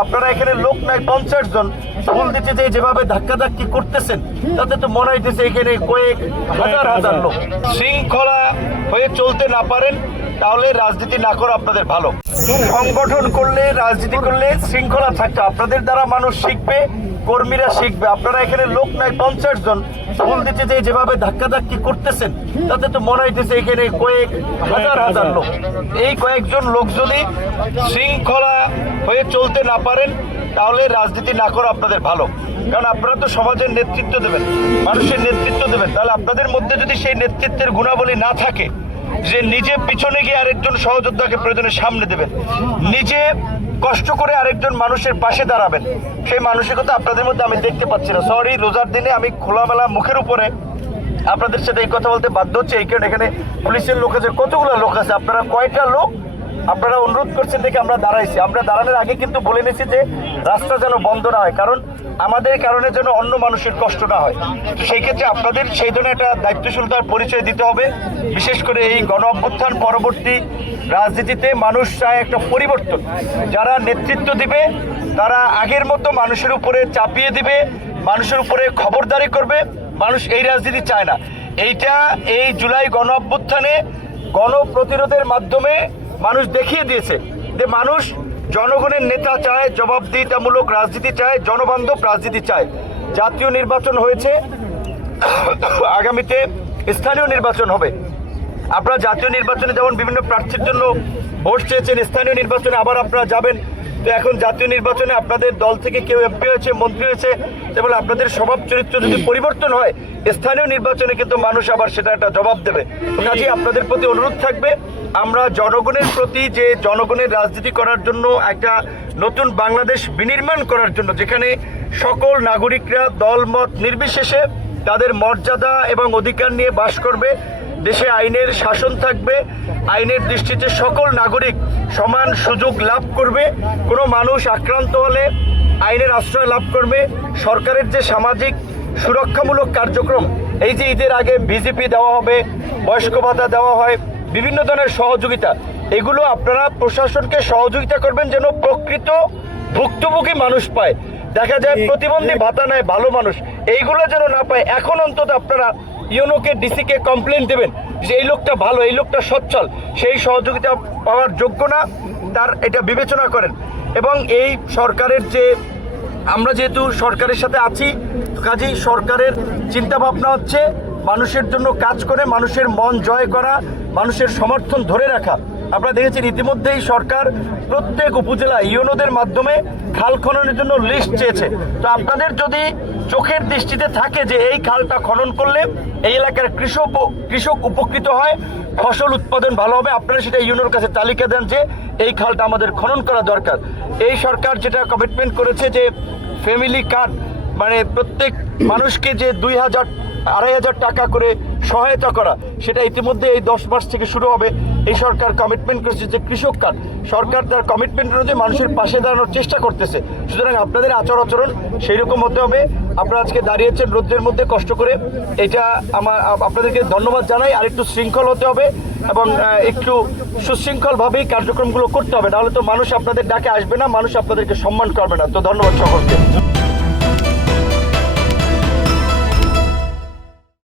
আপনারা এখানে লোক নাই 50 জন ফুল দিতে যে যেভাবে ধাক্কাধাক্কি করতেছেন তাতে তো মনে হইতেছে এখানে কয়েক হাজার হাজার লোক শৃঙ্খলা হয়ে চলতে না পারেন তাহলে রাজনীতি না করা আপনাদের ভালো। সংগঠন করলে রাজনীতি করলে শৃঙ্খলা থাকতে আপনাদের দ্বারা মানুষ শিখবে, কর্মীরা শিখবে। আপনারা এখানে লোক নাই 50 জন ফুল দিতে যে যেভাবে ধাক্কাধাক্কি করতেছেন তাতে তো মনে হইতেছে এখানে কয়েক হাজার হাজার লোক। এই কয়েকজন লোক যদি শৃঙ্খলা হয়ে চলতে না পারেন তাহলে রাজনীতি না করা আপনাদের ভালো। কারণ আপনারা তো সমাজের নেতৃত্ব দেবেন, মানুষের নেতৃত্ব দেবেন। তাহলে আপনাদের মধ্যে যদি সেই নেতৃত্বের গুণাবলী না থাকে যে নিজে পিছনে গিয়ে আরেকজন সহযোদ্ধাকে প্রয়োজনে সামনে দেবেন, নিজে কষ্ট করে আরেকজন মানুষের পাশে দাঁড়াবেন, সেই মানসিকতা আপনাদের মধ্যে আমি দেখতে পাচ্ছি না। সরি, রোজার দিনে আমি খোলামেলা মুখের উপরে আপনাদের সাথে এই কথা বলতে বাধ্য হচ্ছে। এই কারণে এখানে পুলিশের লোক আছে, কতগুলো লোক আছে, আপনারা কয়টা লোক আপনারা অনুরোধ করছেন দেখে আমরা দাঁড়াইছি। আমরা দাঁড়ানোর আগে কিন্তু বলে নিয়েছি যে রাস্তা যেন বন্ধ না হয়, কারণ আমাদের কারণে যেন অন্য মানুষের কষ্ট না হয়। তো সেই ক্ষেত্রে আপনাদের সেই ধরনের একটা দায়িত্বশীলতার পরিচয় দিতে হবে। বিশেষ করে এই গণ অভ্যুত্থান পরবর্তী রাজনীতিতে মানুষ চায় একটা পরিবর্তন। যারা নেতৃত্ব দিবে তারা আগের মতো মানুষের উপরে চাপিয়ে দিবে, মানুষের উপরে খবরদারি করবে। মানুষ এই রাজনীতি চায় না। এইটা এই জুলাই গণ অভ্যুত্থানে গণপ্রতিরোধের মাধ্যমে মানুষ দেখিয়ে দিয়েছে যে মানুষ জনগণের নেতা চায়, জবাবদিহিতামূলক রাজনীতি চায়, জনবান্ধব রাজনীতি চায়। জাতীয় নির্বাচন হয়েছে, আগামীতে স্থানীয় নির্বাচন হবে। আপনারা জাতীয় নির্বাচনে যেমন বিভিন্ন প্রার্থীর জন্য ভোট চেয়েছেন, স্থানীয় নির্বাচনে আবার আপনারা যাবেন। তো এখন জাতীয় নির্বাচনে আপনাদের দল থেকে কেউ এমপি হয়েছে, মন্ত্রী হয়েছে, এবং আপনাদের স্বভাব চরিত্র যদি পরিবর্তন হয় স্থানীয় নির্বাচনে কিন্তু মানুষ আবার সেটা একটা জবাব দেবে। কাজেই আপনাদের প্রতি অনুরোধ থাকবে, আমরা জনগণের প্রতি যে জনগণের রাজনীতি করার জন্য একটা নতুন বাংলাদেশ বিনির্মাণ করার জন্য, যেখানে সকল নাগরিকরা দলমত নির্বিশেষে তাদের মর্যাদা এবং অধিকার নিয়ে বাস করবে, দেশে আইনের শাসন থাকবে, আইনের দৃষ্টিতে সকল নাগরিক সমান সুযোগ লাভ করবে, কোনো মানুষ আক্রান্ত হলে আইনের আশ্রয় লাভ করবে। সরকারের যে সামাজিক সুরক্ষামূলক কার্যক্রম, এই যে ঈদের আগে বিজেপি দেওয়া হবে, বয়স্ক ভাতা দেওয়া হয়, বিভিন্ন ধরনের সহযোগিতা, এগুলো আপনারা প্রশাসনকে সহযোগিতা করবেন যেন প্রকৃত ভুক্তভোগী মানুষ পায়। দেখা যায় প্রতিবন্ধী ভাতা নেয় ভালো মানুষ, এইগুলো যেন না পায়। এখন অন্তত আপনারা ইউনোকে, ডিসিকে কমপ্লেন দেবেন যে এই লোকটা ভালো, এই লোকটা সচ্ছল, সেই সহযোগিতা পাওয়ার যোগ্য না, তার এটা বিবেচনা করেন। এবং এই সরকারের যে আমরা যেহেতু সরকারের সাথে আছি, কাজেই সরকারের চিন্তাভাবনা হচ্ছে মানুষের জন্য কাজ করে মানুষের মন জয় করা, মানুষের সমর্থন ধরে রাখা। আপনারা দেখেছেন ইতিমধ্যেই সরকার প্রত্যেক উপজেলা ইউনোদের মাধ্যমে খাল খননের জন্য লিস্ট চেয়েছে। তো আপনাদের যদি চোখের দৃষ্টিতে থাকে যে এই খালটা খনন করলে এই এলাকার কৃষক উপকৃত হয়, ফসল উৎপাদন ভালো হবে, আপনারা সেটা ইউনোর কাছে তালিকা দেন যে এই খালটা আমাদের খনন করা দরকার। এই সরকার যেটা কমিটমেন্ট করেছে যে ফ্যামিলি কার্ড, মানে প্রত্যেক মানুষকে যে 2,000-2,500 টাকা করে সহায়তা করা, সেটা ইতিমধ্যে এই 10 মাস থেকে শুরু হবে। এই সরকার কমিটমেন্ট করেছে যে কৃষক কার্ড, সরকার তার কমিটমেন্ট অনুযায়ী মানুষের পাশে দাঁড়ানোর চেষ্টা করতেছে। সুতরাং আপনাদের আচরণ সেই রকম হতে হবে। আপনারা আজকে দাঁড়িয়েছেন রোদ্রের মধ্যে কষ্ট করে, এটা আপনাদেরকে ধন্যবাদ জানাই। আর একটু শৃঙ্খল হতে হবে এবং একটু সুশৃঙ্খলভাবেই কার্যক্রমগুলো করতে হবে, নাহলে তো মানুষ আপনাদের ডাকে আসবে না, মানুষ আপনাদেরকে সম্মান করবে না। তো ধন্যবাদ সকলকে।